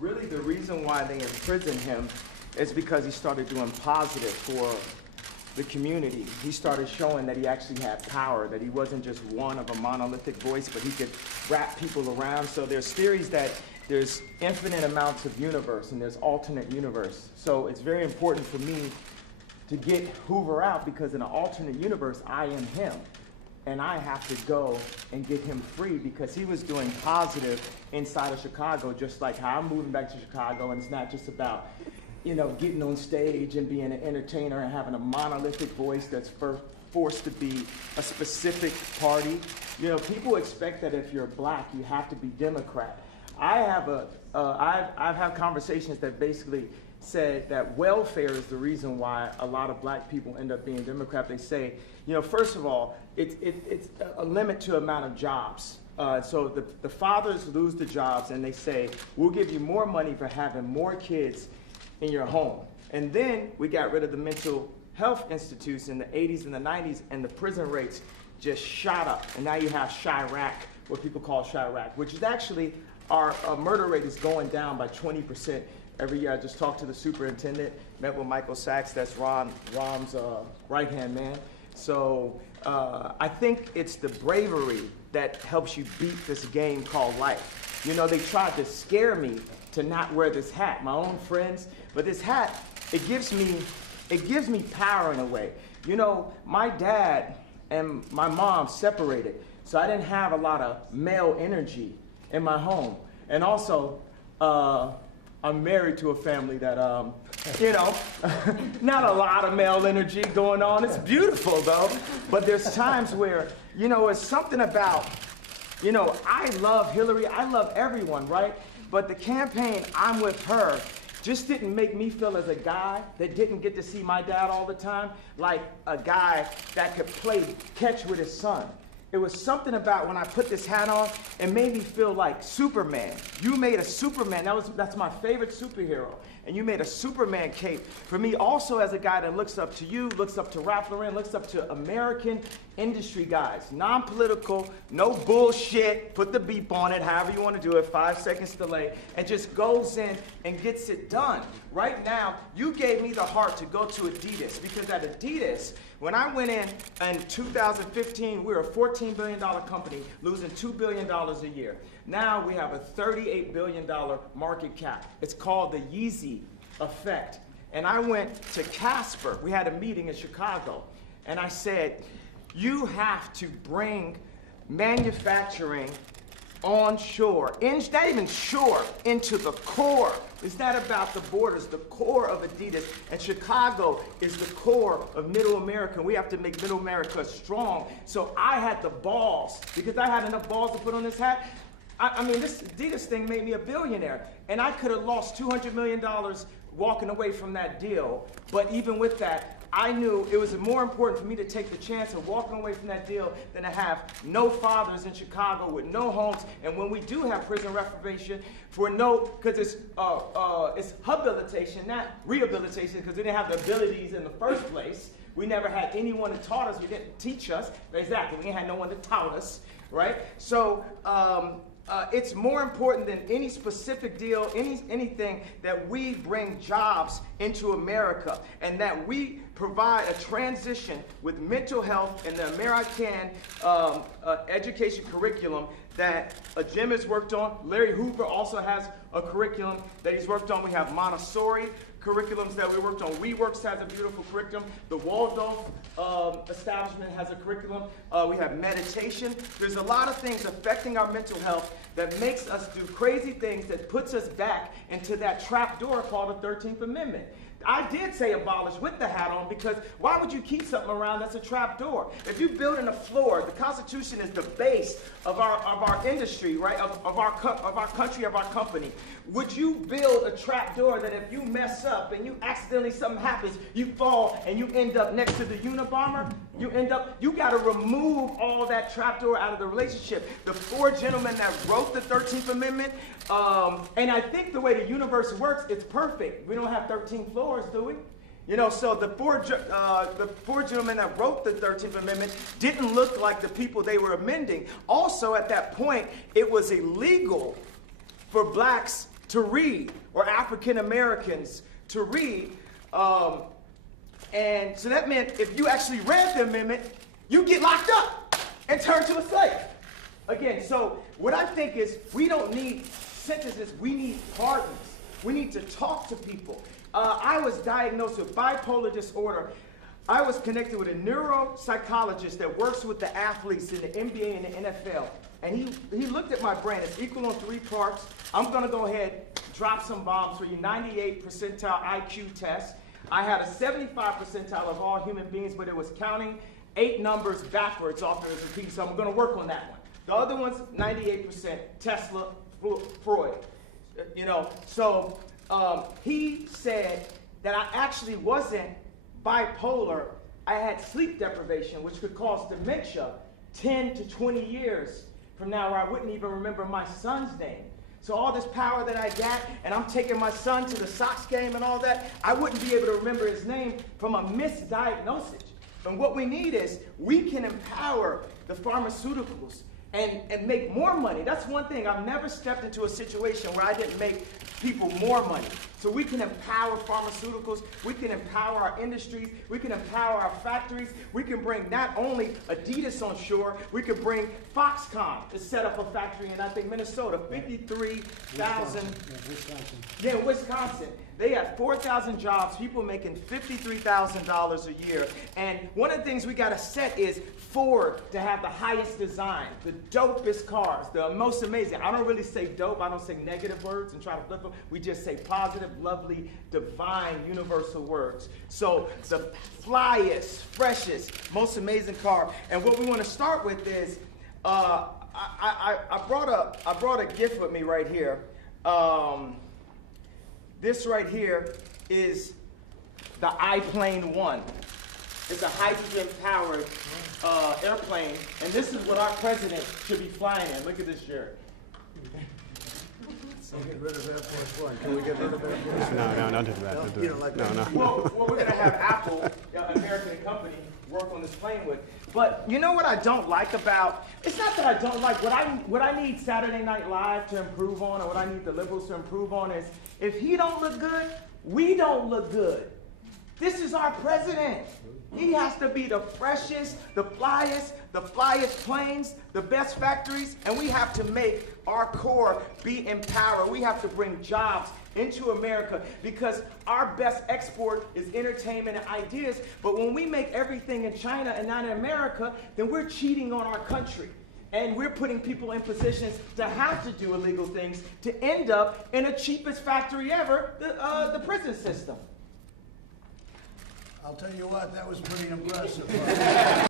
Really, the reason why they imprisoned him is because he started doing positive for the community. He started showing that he actually had power, that he wasn't just one of a monolithic voice, but he could wrap people around. So there's theories that there's infinite amounts of universe and there's alternate universe. So it's very important for me to get Hoover out, because in an alternate universe, I am him. And I have to go and get him free, because he was doing positive inside of Chicago, just like how I'm moving back to Chicago. And it's not just about, getting on stage and being an entertainer and having a monolithic voice that's forced to be a specific party. People expect that if you're black, you have to be Democrat. I've had conversations that basically said that welfare is the reason why a lot of black people end up being Democrat. They say, first of all, it's a limit to amount of jobs. So the fathers lose the jobs, and they say, we'll give you more money for having more kids in your home. And then we got rid of the mental health institutes in the 80s and the 90s, and the prison rates just shot up. And now you have Chirac, what people call Chirac, which is actually our murder rate is going down by 20% every year. I just talked to the superintendent, met with Michael Sachs, that's Rom's right-hand man. So I think it's the bravery that helps you beat this game called life. They tried to scare me to not wear this hat, my own friends, but this hat, it gives me power in a way. My dad and my mom separated, so I didn't have a lot of male energy in my home. And also, I'm married to a family that, not a lot of male energy going on. It's beautiful, though. But there's times where, it's something about, I love Hillary, I love everyone, right? But the campaign, I'm with her, just didn't make me feel as a guy that didn't get to see my dad all the time, like a guy that could play catch with his son. It was something about when I put this hat on, it made me feel like Superman. You made a Superman, that's my favorite superhero. And you made a Superman cape for me also, as a guy that looks up to you, looks up to Ralph Lauren, looks up to American industry guys. Non-political, no bullshit, put the beep on it, however you want to do it, 5 seconds delay, and just goes in and gets it done. Right now, you gave me the heart to go to Adidas, because at Adidas, when I went in 2015, we were a $14 billion company, losing $2 billion a year. Now we have a $38 billion market cap. It's called the Yeezy effect. And I went to Casper. We had a meeting in Chicago. And I said, you have to bring manufacturing onshore, not even shore, into the core. It's not about the borders, the core of Adidas. And Chicago is the core of Middle America. We have to make Middle America strong. So I had the balls, because I had enough balls to put on this hat. I mean, this Adidas thing made me a billionaire. And I could have lost $200 million walking away from that deal. But even with that, I knew it was more important for me to take the chance of walking away from that deal than to have no fathers in Chicago with no homes. And when we do have prison reformation, because it's habilitation, not rehabilitation, because we didn't have the abilities in the first place. We never had anyone that taught us. We didn't teach us. Exactly, we didn't have no one that taught us, right? So it's more important than any specific deal, anything, that we bring jobs into America, and that we provide a transition with mental health and the American education curriculum that Jim has worked on. Larry Hoover also has a curriculum that he's worked on. We have Montessori curriculums that we worked on. WeWorks has a beautiful curriculum. The Waldorf establishment has a curriculum. We have meditation. There's a lot of things affecting our mental health that makes us do crazy things, that puts us back into that trap door called the 13th Amendment. I did say abolish with the hat on, because why would you keep something around that's a trap door? If you build in a floor, the Constitution is the base of our industry, right? Of our country, of our company. Would you build a trap door that if you mess up and you accidentally, something happens, you fall and you end up next to the Unabomber? You got to remove all that trap door out of the relationship. The four gentlemen that wrote the 13th Amendment, and I think the way the universe works, it's perfect. We don't have 13 floors, do we? So the four gentlemen that wrote the 13th Amendment didn't look like the people they were amending. Also, at that point, it was illegal for blacks to read, or African Americans to read. And so that meant if you actually read the amendment, you get locked up and turned to a slave. Again, so what I think is we don't need sentences, we need pardons. We need to talk to people. I was diagnosed with bipolar disorder. I was connected with a neuropsychologist that works with the athletes in the NBA and the NFL. And he looked at my brain. It's equal on 3 parts. I'm going to go ahead, drop some bombs for you. 98 percentile IQ test. I had a 75 percentile of all human beings, but it was counting 8 numbers backwards off of the repeat. So I'm going to work on that one. The other one's 98%, Tesla, Freud. So he said that I actually wasn't bipolar. I had sleep deprivation, which could cause dementia 10 to 20 years from now, where I wouldn't even remember my son's name. So all this power that I got, and I'm taking my son to the Sox game and all that, I wouldn't be able to remember his name from a misdiagnosis. And what we need is we can empower the pharmaceuticals and make more money. That's one thing. I've never stepped into a situation where I didn't make people more money. So we can empower pharmaceuticals, we can empower our industries, we can empower our factories, we can bring not only Adidas on shore, we can bring Foxconn to set up a factory in, I think, Minnesota, 53,000. Wisconsin. Yeah, Wisconsin. They had 4,000 jobs, people making $53,000 a year. And one of the things we got to set is Ford to have the highest design, the dopest cars, the most amazing. I don't really say dope, I don't say negative words and try to flip them. We just say positive, lovely, divine, universal words. So the flyest, freshest, most amazing car. And what we want to start with is, I brought a gift with me right here. This right here is the iPlane 1. It's a hydrogen-powered airplane, and this is what our president should be flying in. Look at this, Jared. So get rid of Air Force One. Can we get rid of Air Force One? No, don't do that. Don't do You that. don't like No, that? no. Well, we're going to have Apple, an American company, work on this plane with. But you know what I don't like about, it's not that I don't like, what I need Saturday Night Live to improve on, or what I need the liberals to improve on is, if he don't look good, we don't look good. This is our president. He has to be the freshest, the flyest planes, the best factories, and we have to make our core be empowered. We have to bring jobs into America, because our best export is entertainment and ideas. But when we make everything in China and not in America, then we're cheating on our country. And we're putting people in positions to have to do illegal things to end up in the cheapest factory ever, the prison system. I'll tell you what, that was pretty impressive.